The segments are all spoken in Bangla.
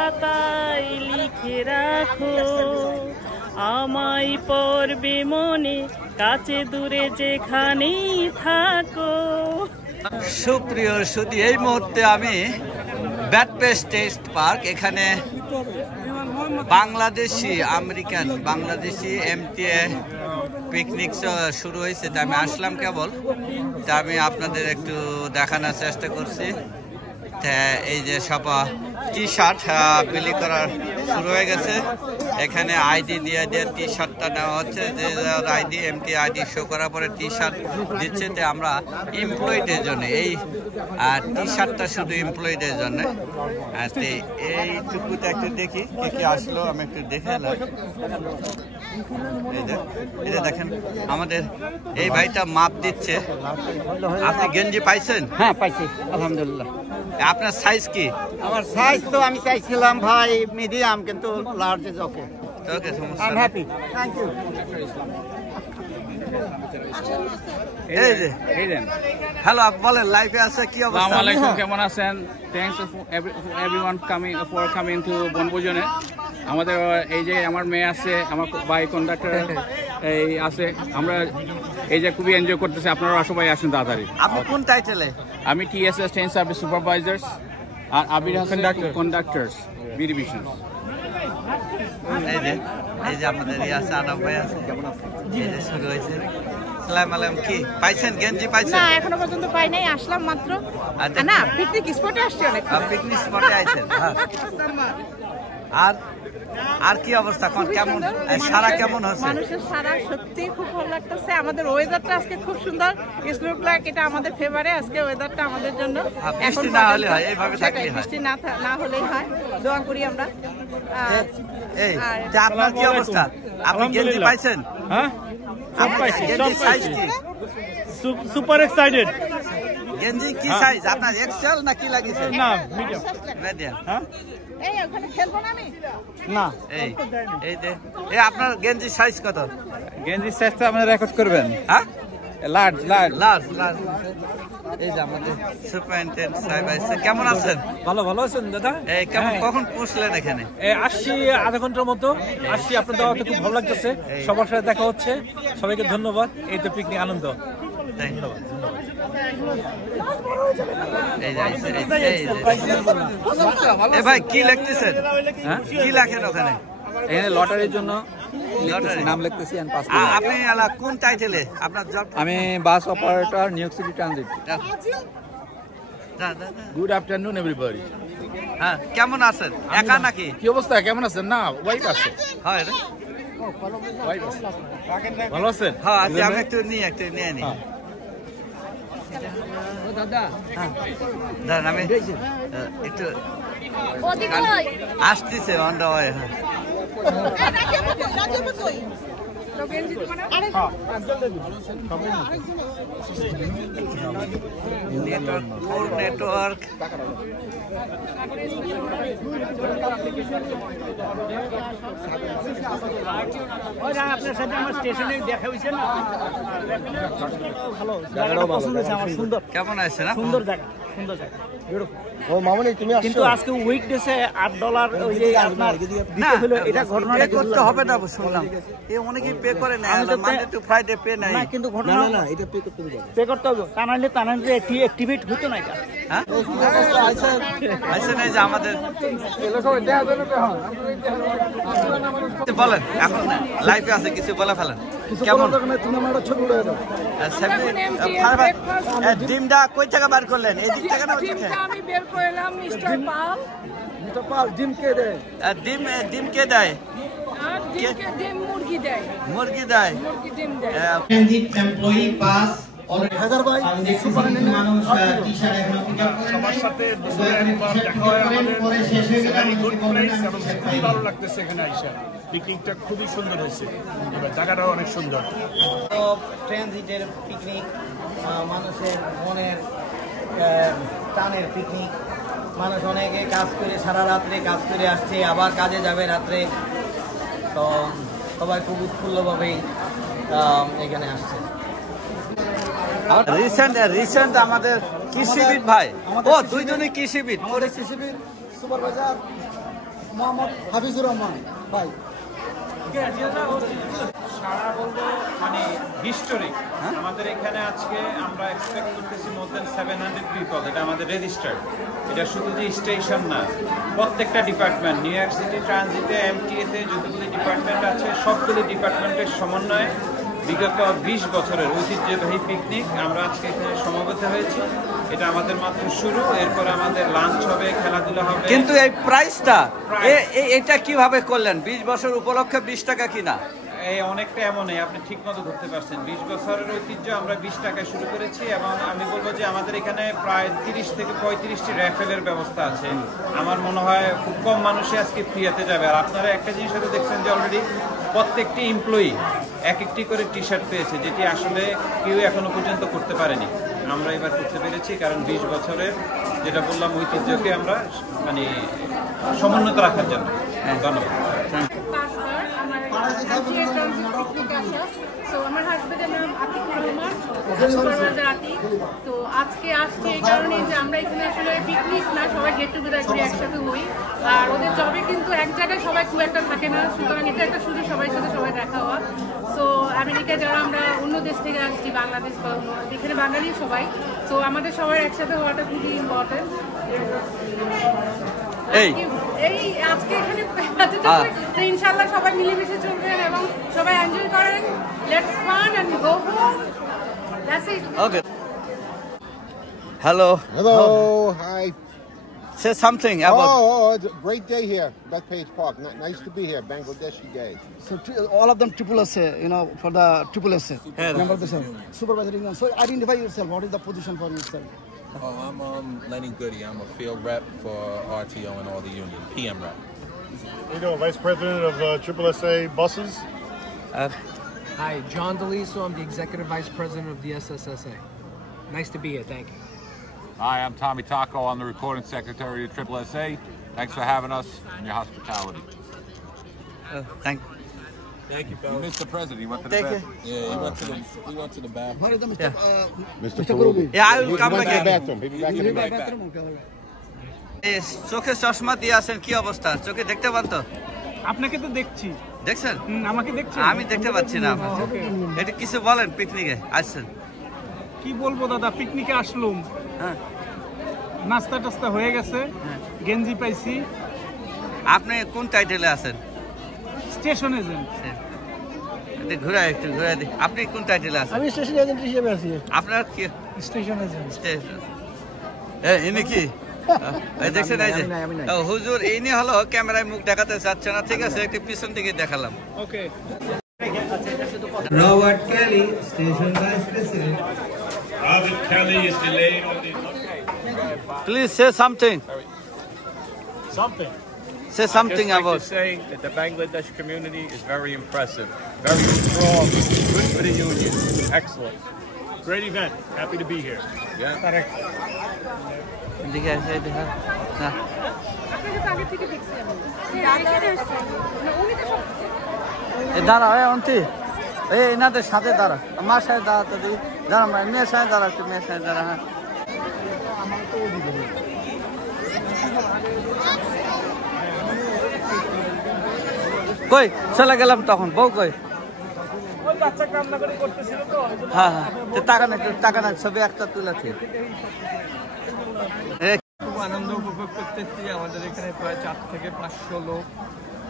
খাতায় লিখে রাখো, আমায় পড়বে মনে কাছে দূরে যেখানেই থাকো। সুপ্রিয় সুধী, এই মুহূর্তে আমি ব্যাডপেস্ট টেস্ট পার্ক, এখানে Bangladeshi American Bangladeshi MTA picnic শুরু হয়েছে। তা আমি আসলাম কেবল, তা আমি আপনাদের একটু দেখানোর চেষ্টা করছি। এই যে সব টি শার্ট বিলি করার শুরু হয়ে গেছে। এখানে আইডি দিয়ে টি শার্টটা নেওয়া হচ্ছে, যে আইডি এমটি আইডি শো করার পরে টি শার্ট দিচ্ছে। তো আমরা এমপ্লয়িদের জন্য এই টি শার্টটা শুধু এমপ্লয়িদের জন্য। এইটুকুতে একটু দেখি কে কে আসলো, আমি একটু দেখে এলাম। এই যে দেখেন আমাদের এই ভাইটা মাপ দিচ্ছে। আপনি গেঞ্জি পাইছেন? হ্যাঁ পাইছি, আলহামদুলিল্লাহ। আপনার সাইজ কি? আমার সাইজ তো আমি চাইছিলাম ভাই মিডিয়াম, কিন্তু লার্জ ইজ ওকে। ওকে, সমস্যা I am happy, thank you. এই যে হ্যালো, বলেন লাইফে আছে কি অবস্থা? আসসালামু আলাইকুম, কেমন আছেন? Thanks everyone for coming to বনভোজনে। আমাদের এই যে আমার মেয়ে আছে, আমার ভাই কন্ডাক্টর এই আছে, আমরা এই যে খুবই এনজয় করতেছি। আপনারা সবাই আসেন তাড়াতাড়ি। আপনি কোন টাইটেলে? আমি টিএসএস ট্রেন সার্ভিস সুপারভাইজার্স আর আবির হাসান কন্ডাক্টর্স বি ডিভিশন। এই যে আপনাদের আছে আনাম ভাই আছে, এই যে শুরু হয়েছে। আসসালামু আলাইকুম, কি পাইছেন? গেঞ্জি পাইছেন? না, এখনো পর্যন্ত পাই নাই, আসলাম মাত্র। না, পিকনিক স্পটে আসছি অনেক। পিকনিক স্পটে আইছেন? আর কি অবস্থা, কেমন সারা কেমন হচ্ছে? মানুষের সারা সত্যি খুব ভালো লাগতেছে। আমাদের ওয়েদারটা আজকে খুব সুন্দর। ইটস লুক লাইক এটা আমাদের ফেভারে আজকে ওয়েদারটা আমাদের জন্য। বৃষ্টি না হলে হয়, এইভাবে থাকলে হয়। বৃষ্টি না হলেই হয়, দোয়া করি আমরা। এই যে আপনার কি অবস্থা? আপনি গেঞ্জি পাইছেন? হ্যাঁ, সব পাইছি। গেঞ্জি সাইজ কি? Super excited. গেঞ্জি কি সাইজ আপনার? এক্সেল না কি লাগিয়েছে? না, মিডিয়াম। মিডিয়াম। হ্যাঁ, এই ওখানে খেলবো না আমি। না, এই আপনার গেঞ্জি সাইজ কত? গেঞ্জি সাইজটা আপনি রেকর্ড করবেন। হ্যাঁ, লার্জ। এই যে আমাদের সুপারিনটেন্ডেন্ট সাহেব আইছে। কেমন আছেন? ভালো আছেন দাদা? এই কেমন, কখন পৌঁছলেন এখানে? আসছি আধা ঘন্টার মতো আসছি। আপনার দাওয়াতে খুব ভালো লাগতেছে, সবার সাথে দেখা হচ্ছে। সবাইকে ধন্যবাদ। এই তো পিকনিক আনন্দ। ভাই কি লিখতেছেন? কি লেখেন ওখানে? এখানে লটারির জন্য লটারি নাম লিখতেছি। আপনি কোন টাইটেলে আপনার জব? আমি bus operator, new York city transit. Good afternoon everybody. হ্যাঁ, কেমন আছেন? একা নাকি? কি অবস্থা, কেমন আছেন? না, ওয়াইফ আছে। হয় ওয়াইফ আছে। ভালো আছেন? হ্যাঁ, আমি একটু নিয়ে নিই। দাদা আমি একটু আসতেছে অন দ্য ওয়ে। নেটওয়ার্ক আপনার সাথে আমার স্টেশনে দেখা হয়েছে না? ভালো, আমার সুন্দর। কেমন আছে না? সুন্দর জায়গা, সুন্দর জায়গা। ও মামুনি তুমি আসছো? কিন্তু আজকে উইকডেসে $8 ওই যে আপনার দিতে হলো, এটা ঘটনাটা করতে হবে না শুনলাম। অনেকেই পে করে না, মানডে টু ফ্রাইডে পে নাই। না, কিন্তু ঘটনা না, এটা পে করতে হবে। তা নাহলে অ্যাক্টিভেট হতো না এটা। হ্যাঁ, আচ্ছা নাই যে আমাদের বলেন, এখন লাইফে আছে, কিছু বলে ফেলেন। কেমন ডিমটা কই থেকে বার করলেন? এই দিক থেকে না ওই দিকে? আমি বের করলাম মিস্টার পাল। ডিম কে দেয়? ডিম কে দেয়? ডিম মুরগি দেয়। মুরগি দেয়। মুরগি ডিম দেয়। এমপ্লয়ি পাস হায়দার ভাই মানুষ টি-শার্ট এখনো পিক আপ করেন। সবার সাথে দেখা হয় আমাদের। ভেরি গুড প্লেস এবং খুবই ভালো লাগতেছে এখানে আইসা। পিকনিকটা খুবই সুন্দর হয়েছে, এবার জায়গাটাও অনেক সুন্দর। ট্রানজিটের পিকনিক, মানুষের মনের টানের পিকনিক। মানুষ অনেকে কাজ করে সারা রাত্রে কাজ করে আসছে, আবার কাজে যাবে রাত্রে। তো সবাই খুব উৎফুল্লভাবেই এখানে আসছে। রিসেন্ট আমাদের কৃষিবিদ ভাই, ও দুইজনই কৃষিবিদ। কৃষিবিদ সুপারভাইজার মোহাম্মদ হাফিজুর রহমান ভাই। সারা বলবো মানে হিস্টোরিক। আমাদের এখানে আজকে আমরা এক্সপেক্ট করতেছি মোর দেন 700 পিপল। এটা আমাদের রেজিস্টার্ড। এটা শুধু যে স্টেশন না, প্রত্যেকটা ডিপার্টমেন্ট, নিউ ইয়র্ক সিটি ট্রানজিটে, এমটিএতে যতগুলি ডিপার্টমেন্ট আছে সবগুলি ডিপার্টমেন্টের সমন্বয়ে বিগত 20 বছরের ঐতিহ্যবাহী পিকনিক আমরা আজকে এখানে সমবেত হয়েছি। এটা আমাদের মাত্র শুরু, এরপর আমাদের লাঞ্চ হবে, খেলাধুলা হবে। কিন্তু এই প্রাইসটা এটা কিভাবে করলেন? 20 বছর উপলক্ষে 20 টাকা কিনা? এই অনেকটা এমনই, আপনি ঠিক মতো ধরতে পারছেন। 20 বছরের ঐতিহ্য আমরা 20 টাকায় শুরু করেছি এবং আমি বলবো যে আমাদের এখানে প্রায় 30 থেকে 35টি র্যাফেলের ব্যবস্থা আছে। আমার মনে হয় খুব কম মানুষই আজকে ফ্রিতে যাবে। আর আপনারা একটা জিনিস হয়তো দেখছেন যে অলরেডি প্রত্যেকটি এমপ্লয়ি এক একটি করে টি শার্ট পেয়েছে, যেটি আসলে কেউ এখনো পর্যন্ত করতে পারেনি। আমরা এবার করতে পেরেছি, কারণ 20 বছরের যেটা বললাম ঐতিহ্যকে আমরা মানে সমুন্নত রাখার জন্য। ধন্যবাদ। আমার হাজবেন্ডের নাম আতিকুর রহমান, আতিক। তো আজকে আসছে এই কারণে যে আমরা এখানে আসলে পিকনিক না, সবাই গেট টুগেদার করে একসাথে হই। আর ওদের জবে কিন্তু এক জায়গায় সবাই খুব একটা থাকে না, সুতরাং এটা একটা সুযোগ সবার সাথে সবাই দেখা হওয়া। সো আমেরিকায় যারা আমরা অন্য দেশ থেকে আসছি, বাংলাদেশ বা অন্য, এখানে বাঙালি সবাই, তো আমাদের সবাই একসাথে হওয়াটা খুবই ইম্পর্টেন্ট। এই আজকে এখানে ইনশাআল্লাহ সবাই মিলেমিশে চলবেন এবং সবাই এনজয় করেন। Let's fun and go home. That's it. Okay. Hello. Hi. Say something about. Oh, it's a great day here, Bethpage Park. Nice to be here, Bangladeshi day. So all of them triple SA, for the triple SA. Member of the supervisor union. So identify yourself. What is the position for yourself? I'm Lenny Goody. I'm a field rep for RTO and all the union, PM rep. How you doing? Vice President of Triple SA buses. Hi, John DeLiso. I'm the Executive Vice President of the SSSA. Nice to be here. Thank you. Hi, I'm Tommy Taco. I'm the Recording Secretary of Triple SA. Thanks for having us and your hospitality. Thank you, fellas. You missed the president. He went to the Thank bathroom. Yeah, he went to the bathroom. What is the Mr. Karubi. Yeah, I will come back. again. He'll be back in a minute. চোখে চশমা দিয়ে আছেন, কি অবস্থা? চোখে দেখতে পান তো? আপনাকে তো দেখছি। দেখছেন? আমাকে দেখছেন? আমি দেখতে পাচ্ছি না। এটা কিছু বলেন, পিকনিকে আসছেন? কি বলবো দাদা, পিকনিকে আসলাম। হ্যাঁ, নাস্তা টাস্তা হয়ে গেছে, গেঞ্জি পাইছি। আপনি কোন টাইটেলে আছেন? Station agent. একটু ঘুরে দিই। আপনি কোন টাইটেলে আছেন? আমি স্টেশন এজেন্ট হিসেবে আছি। আপনার কি? Station agent. ইনি কি? দেখছেন এই যে হুজুর, ইনি হলো ক্যামেরায় মুখ দেখাতে চাচ্ছে না, ঠিক আছে, একটু পিছন থেকে দেখালাম। ওকে। Robert Kelly, Station Vice President. Robert Kelly is delayed on the... Please say something. Something. Say something I'd just about. like to say that the Bangladesh community is very impressive, very strong, good for the union, excellent. Great event. Happy to be here. Yeah. Correct. দাঁড়া অন্তি, এনাদের সাথে দাঁড়া, আমার সাথে দাঁড়াতে দিই, দাঁড়া মেয়ের সাথে দাঁড়া, একটু মেয়ের সাথে দাঁড়া। হ্যাঁ, কই চলে গেলাম তখন, বউ কই? হ্যাঁ হ্যাঁ, টাকা না ছবি একটা তুলেছি। খুব আনন্দ উপভোগ করতেছি। আমাদের এখানে প্রায় 4 থেকে 500 লোক।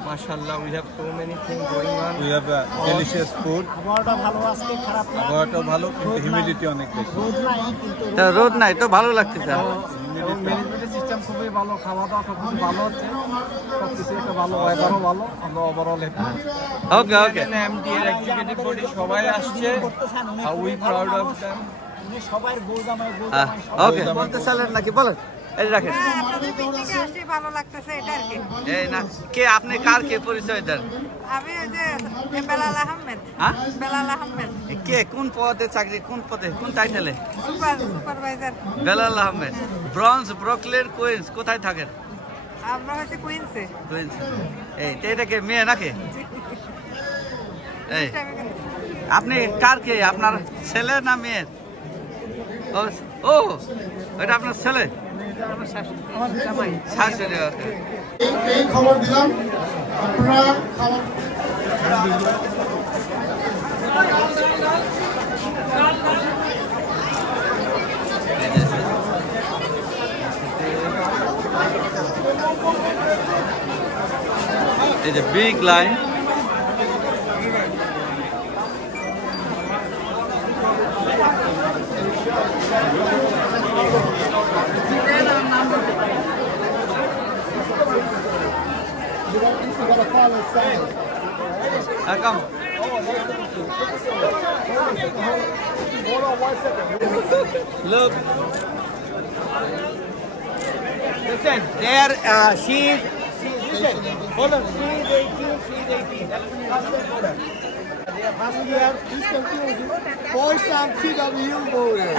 মাশাআল্লাহ, we have so many things going on. We have delicious food. আবহাওয়াটা ভালো, আজকে খারাপ না। আবহাওয়াটা ভালো, কিন্তু হিউমিডিটি অনেক বেশি। রোদ নাই তো, ভালো লাগতেছে। ম্যানেজমেন্টের সিস্টেম খুবই ভালো, খাওয়া দাওয়া সব কিছু ভালো হচ্ছে, সবকিছু একটা ভালো, ওয়েদারও ভালো, আমরা ওভারঅল হ্যাপি। ওকে ওকে। এমডি এর এক্সিকিউটিভ বডি সবাই আসছে, উই প্রাউড অফ देम। সবার গোজামাই ওকে, বলতে চাইলেন নাকি? বলেন, এই রাখেন। আপনাদের পিকনিকে আসতে ভালো লাগতেছে, এটা আর কি। এই না, কে আপনি, কার কে পরিচয় দেন? আমি ওই যে বেলাল আহমেদ। হ্যাঁ, বেলাল আহমেদ। কে কোন পদে চাকরি, কোন পদে, কোন টাইটেলে? Supervisor. Belal Ahmed, Bronx, Brooklyn, Queens. কোথায় থাকেন? আমরা হচ্ছে কুইন্সে। কুইন্স। এই এটাকে মেয়ে নাকি? এই আপনি কার কে? আপনার ছেলে না মেয়ের? ও, এটা আপনার ছেলে। শাশুড়ি ওকে এই খবর দিলাম আপনারা খাবার It's a big line. Come. Look. Listen, there, listen, hold on, she is 18, she is 18. That's they are first year, please continue. First time TW voter.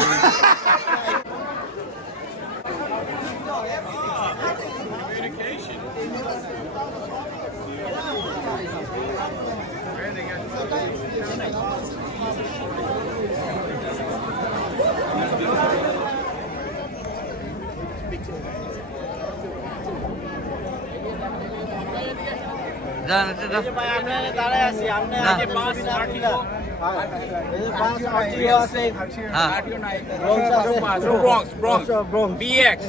Bronx. BX.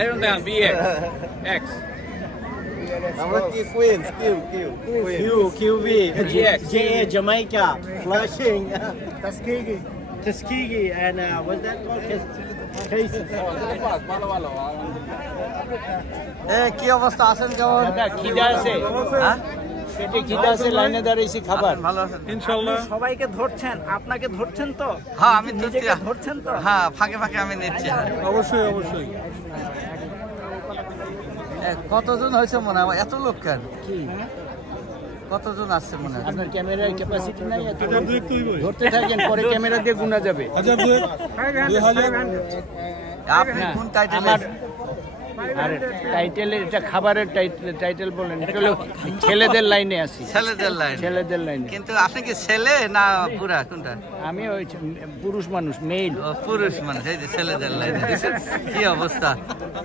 Everyone down. BX. X. Queens, QV, J, Jamaica, Flushing, Tuskegee, and what's that called? Casey. কি অবস্থা আছেন কেমন? খিদা আছে, পেটে খিদা আছে, লাইনে দাঁড়িয়েছি খাবার। ভালো আছেন ইনশাআল্লাহ। সবাইকে ধরছেন, আপনাকে ধরছেন তো? হ্যাঁ আমি নিজেকে ধরছেন তো? হ্যাঁ ফাঁকে ফাঁকে আমি নিচ্ছি। অবশ্যই অবশ্যই। কতজন হয়েছে মনে হয়? এত লোক কেন? কতজন আসছে মনে হয়? আপনার ক্যামেরার ক্যাপাসিটি নাই? ধরতে থাকেন, পরে ক্যামেরা দিয়ে গুনা যাবে। আপনি কোন টাইটেল? আর টাইটেলের এটা খাবারের টাইটেল বলেন, চলো ছেলেদের লাইনে আসি। ছেলেদের লাইনে। কিন্তু আপনি কি ছেলে না পুরা কোনটা? আমি ওই পুরুষ মানুষ, মেল। পুরুষ মানুষ, এই যে ছেলেদের লাইনে। কি অবস্থা,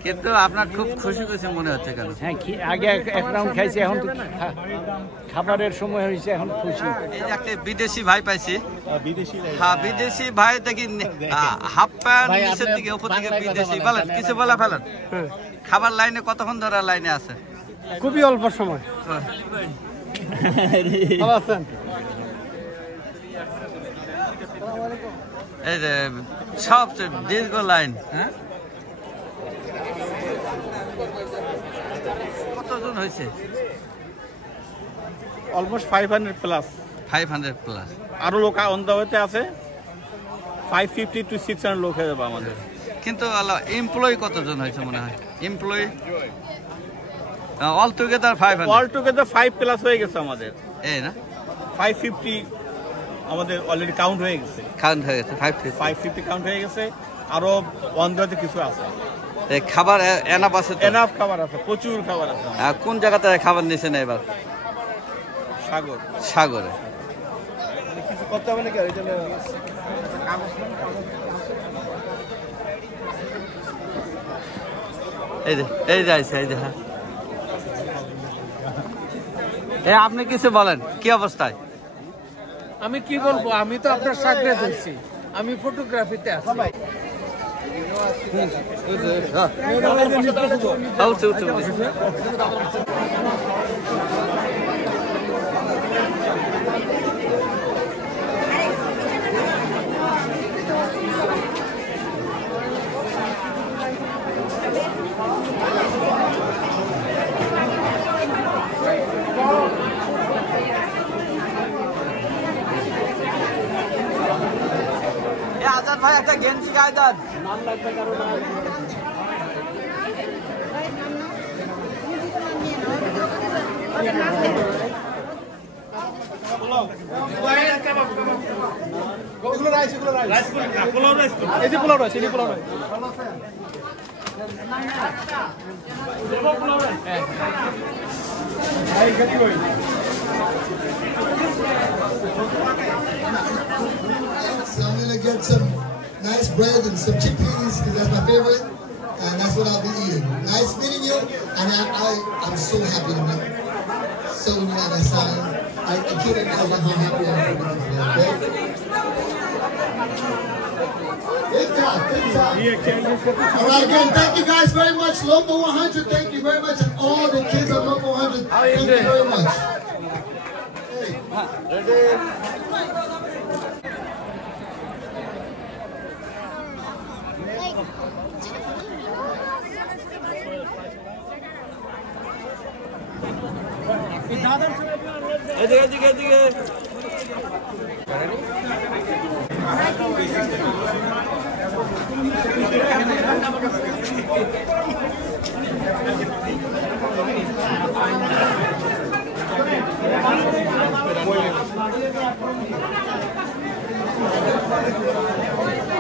কিন্তু আপনার খুব খুশি খুশি মনে হচ্ছে কেন? হ্যাঁ, আগে এক রাউন্ড খাইছি, এখন তো খাবারের সময় হয়েছে, এখন খুশি। এই যে একটা বিদেশি ভাই পাইছি। হ্যাঁ বিদেশি ভাই দেখি হাফ প্যান্ট নিচের দিকে উপর দিকে বিদেশি। বলেন কিছু বলে ফেলেন। খাবার লাইনে কতক্ষণ ধরে লাইনে আছে? খুবই অল্প সময়। ভালো আছেন? এই যে সবচেয়ে দীর্ঘ লাইন। কতজন হয়েছে? Almost 500 plus. 500 প্লাস। আরো লোক অন দা ওয়েতে আছে। 550 to 600 লোক হয়ে যাবে আমাদের। কিন্তু এমপ্লয়ি কতজন হয়েছে মনে হয়? Employee all together 500। All together 5 plus হয়ে গেছে আমাদের। এই না 550 আমাদের অলরেডি কাউন্ট হয়ে গেছে। 550 কাউন্ট হয়ে গেছে। আরো অন্ধ্রতে কিছু আছে। খাবার এনাফ আছে তো? এনাফ খাবার আছে, প্রচুর খাবার আছে। কোন জায়গাতে খাবার নিছেন এবার? সাগরে। কিছু করতে হবে নাকি? এই যে আছে, এই যে। হ্যাঁ আপনি কিছু বলেন, কি অবস্থায়? আমি কি বলবো, আমি তো আপনার সামনে ধরছি, আমি ফটোগ্রাফিতে আছি। আজাদ ভাই একটা গেঞ্জি গায়ে দেন। So I'm gonna get some nice bread and some chickpeas because that's my favorite. and that's what I'll be eating. Nice meeting you, and I'm so happy to meet you. So when you're on that side, I can't even tell you how happy I am to meet you today, okay? Good job, good job. All right, again, thank you guys very much. Local 100, thank you very much. And all the kids of Local 100, thank you very much.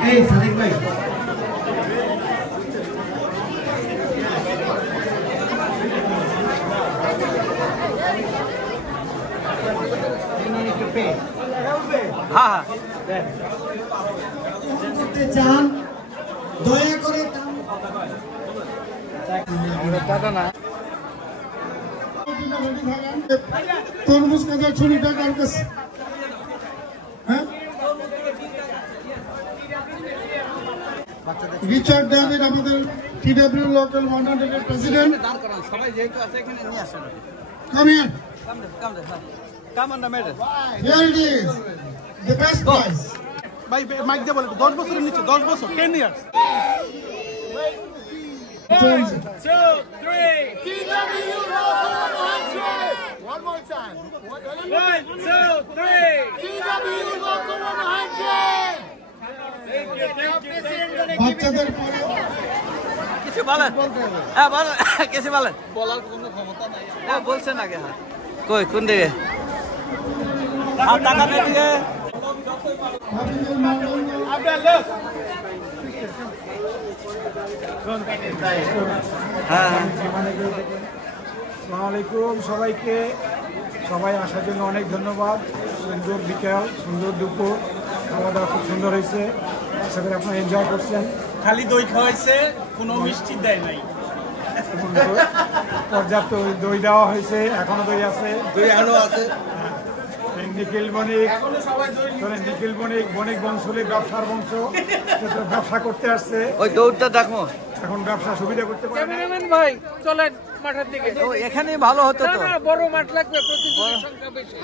Hey, Sadiq bhai. হ্যাঁ চান দয়া করে দাদা না তরমুজ কাঁচা ছুরিটা কার কাছে? হ্যাঁ, রিচার্ড ডেভিড আমাদের টিডব্লিউ লোকাল 100 এর প্রেসিডেন্ট। সবাই যেহেতু আছে এখানে নিয়ে আসেন। Come here. Come on the middle. Here it is. The best prize. ভাই মাইক দিয়ে বলে 10 বছরের নিচে 10 বছর 10 years. 1, 2, 3. TW Local 100. One more time. 1, 2, 3. TW Local 100. Thank you. বাচ্চাদের কিছু বলেন। হ্যাঁ বলেন, কিছু বলেন। বলার কোনো ক্ষমতা নাই। হ্যাঁ বলছেন আগে। হ্যাঁ কই কোন দিকে? আর টাকা দিকে। আপনার লোক। হ্যাঁ আসসালামু আলাইকুম সবাইকে। সবাই আসার জন্য অনেক ধন্যবাদ। সুন্দর বিকেল, সুন্দর দুপুর, খাওয়া দাওয়া খুব সুন্দর হয়েছে। আশা করি আপনারা এনজয় করছেন। খালি দই খাওয়াইছে, কোনো মিষ্টি দেয় নাই। পর্যাপ্ত দই দেওয়া হয়েছে, এখনো দই আছে, দই এখনো আছে। নিখিল বণিক বণিক বংশলে ব্যবসার বংশ, ব্যবসা করতে আসছে। ওই দৌড়টা দেখো, এখন ব্যবসা সুবিধা করতে পারে। ক্যামেরাম্যান ভাই চলেন মাঠের দিকে। এখানেই ভালো হতো তো। না বড় মাঠ লাগবে, প্রতিযোগীর সংখ্যা বেশি।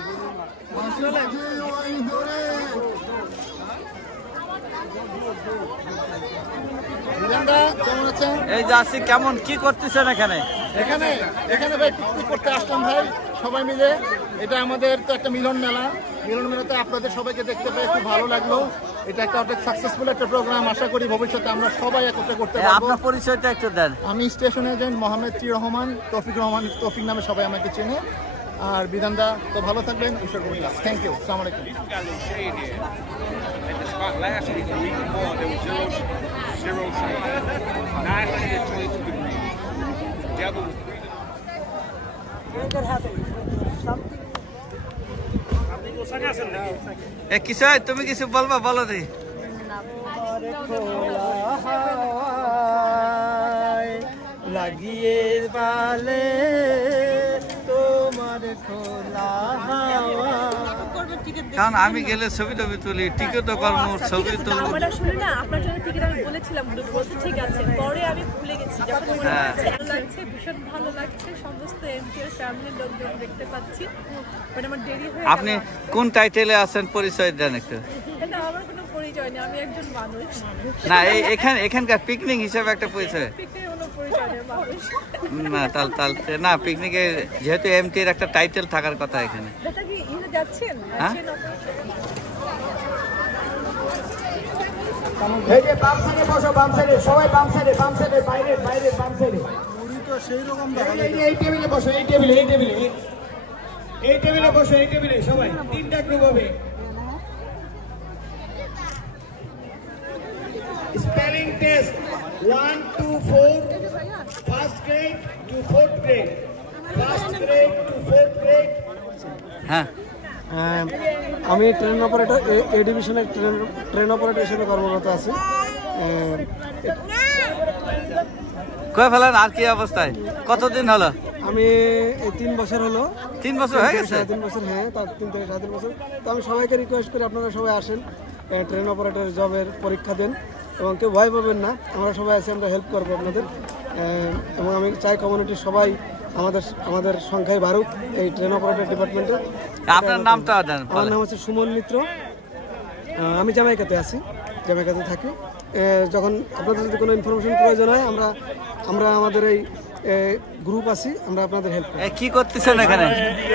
কেমন আছেন? এই যাচ্ছি। কেমন কি করতেছেন এখানে? এখানে ভাই পিকনিক করতে আসলাম ভাই, সবাই মিলে। এটা আমাদের তো একটা মিলন মেলাতে আপনাদের সবাইকে দেখতে পেয়ে খুব ভালো লাগলো। এটা একটা অনেক সাকসেসফুল একটা প্রোগ্রাম। আশা করি ভবিষ্যতে আমরা সবাই একত্রে করতে পারবো। আপনার পরিচয়টা একটু দেন। আমি স্টেশন এজেন্ট মোহাম্মদ টি রহমান, তৌফিক নামে সবাই আমাকে চেনে। আর বিধানদা তো ভালো থাকবেন, ঈশ্বর করুন। থ্যাংক ইউ, আসসালামু আলাইকুম। Last week, a week before, there was zero shade. 922 degrees. Devil was breathing. কিছু তুমি কিছু বলবা, বলো দি। লাগিয়ে বালে তোমার খোলা হাওয়া। কারণ আমি গেলে ছবি টবি তুলি, টিকিটও করবো, ছবি তুলবো। আমার আসলে না আপনার জন্য টিকিট আমি বলেছিলাম, ঠিক আছে, পরে আমি ভুলে গেছি। যখন মনে হচ্ছে ভালো লাগছে, ভীষণ ভালো লাগছে, সমস্ত এমটিএর ফ্যামিলির লোকজন দেখতে পাচ্ছি। মানে আমার দেরি হয়ে গেল। আপনি কোন টাইটেলে আছেন পরিচয় দেন একটু। না আমার কোনো পরিচয় নেই, আমি একজন মানুষ। না এখানকার পিকনিক হিসেবে একটা পরিচয়। পিকনিক কোনো পরিচয় নেই, মানুষ। না তাহলে না, পিকনিকে যেহেতু এমটির একটা টাইটেল থাকার কথা এখানে। এটা কি ইয়ে যাচ্ছেন? হ্যাঁ এই যে বাম সাইডে বসো, বাম সাইডে সবাই, বাম সাইডে বাইরে বাম সাইডে। এই টেবিলে বসো, এই টেবিলে বসো, এই টেবিলে সবাই। 3টা গ্রুপ হবে। Spelling test 1 to 4, first grade to fourth grade, first grade to fourth grade. হ্যাঁ আমি ট্রেন অপারেটর, এ ডিভিশনের ট্রেন অপারেটর হিসেবে কর্মরত আছি। কয়ে ফেলেন আর কি অবস্থায়? কতদিন হলো? আমি 3 বছর হলো। 3 বছর হয়ে গেছে? 3 বছর, হ্যাঁ, তার 3 থেকে 3.5 বছর। তো আমি সবাইকে রিকোয়েস্ট করি আপনারা সবাই আসেন, ট্রেন অপারেটর জবের পরীক্ষা দেন এবং কেউ ভয় পাবেন না। আমরা সবাই আছি, আমরা হেল্প করবো আপনাদের। এবং আমি চাই কমিউনিটির সবাই আমাদের সংখ্যায় বাড়ুক এই ট্রেন অপারেটর ডিপার্টমেন্টে। আপনার নামটা দেন। আমার নাম হচ্ছে সুমন মিত্র। আমি জামাইকাতে আছি, জামাইকাতে থাকি। যখন আপনাদের যদি কোনো ইনফরমেশন প্রয়োজন হয় আমরা আমাদের এই গ্রুপ আছি, আমরা আপনাদের হেল্প করি। কি করতেছেন এখানে?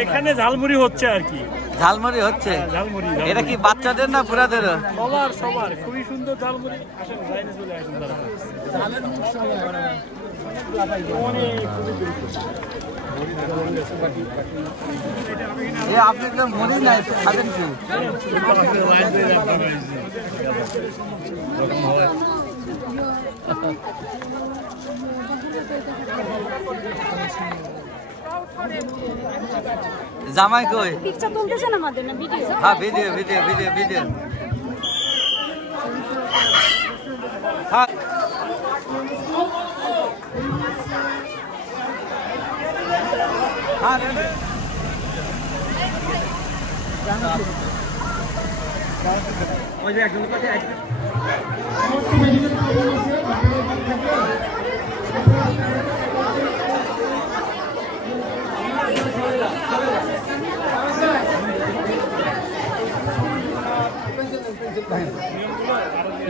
এখানে ঝালমুড়ি হচ্ছে আর কি। ঝালমুড়ি হচ্ছে? ঝালমুড়ি। এটা কি বাচ্চাদের না বুড়াদের? সবার খুবই সুন্দর ঝালমুড়ি। আসেন, লাইনে চলে আসুন তারা। আপনি তো মনে নাই খাবেন কি? জামাই কই? পিকচার তুলতেছেন আমাদের না ভিডিও? হ্যাঁ, ভিডিও। হ্যাঁ,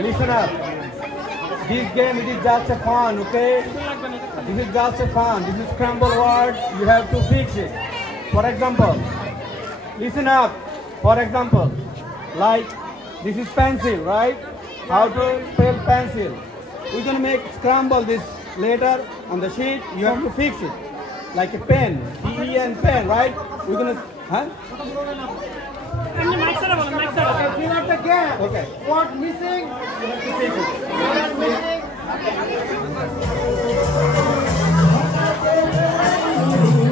Listen up. This game, it is just a fun, okay? This is just a fun. This is scramble word. You have to fix it. For example, listen up. For example, like this is pencil, right? How to spell pencil? We're gonna make scramble this letter on the sheet. You have to fix it. Like a pen, P-E-N pen, right? We're gonna, huh? Okay, fill out the gap. Okay. What missing? You have to fix it. What missing?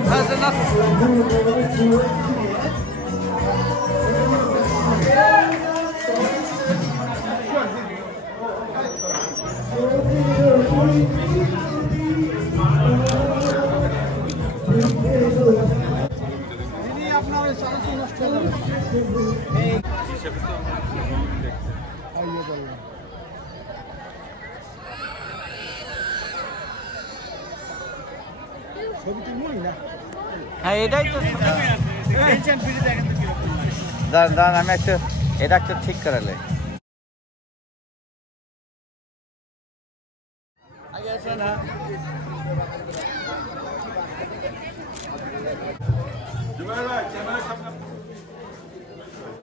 That's enough. হ্যাঁ, এটাই তো। দাঁড়ান, আমি এটা একটু ঠিক করালে। আগে আসে না।